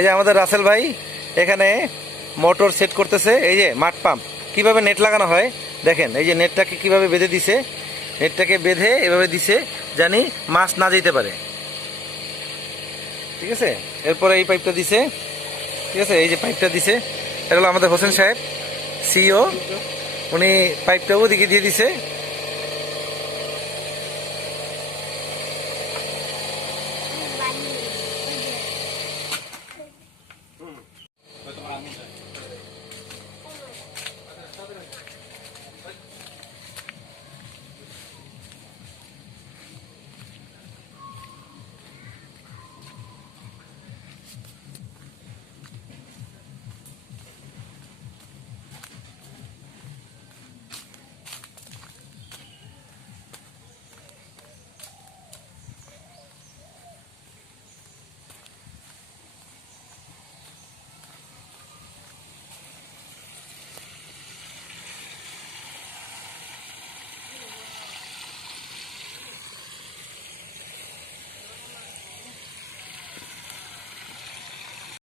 এই যে আমাদের রাসেল ভাই এখানে মোটর সেট করতেছে, এই যে মাঠ পাম্প। কীভাবে নেট লাগানো হয়? দেখেন, এই যে নেটটাকে কীভাবে বেঁধে দিছে? নেটটাকে বেঁধে এভাবে দিছে জানি মাছ না যেতে পারে। ঠিক আছে? এরপরে এই পাইপটা দিছে। ঠিক আছে? এই যে পাইপটা দিছে। এটা হলো আমাদের হোসেন সাহেব সিও উনি পাইপটা ওদিকে দিয়ে দিছে।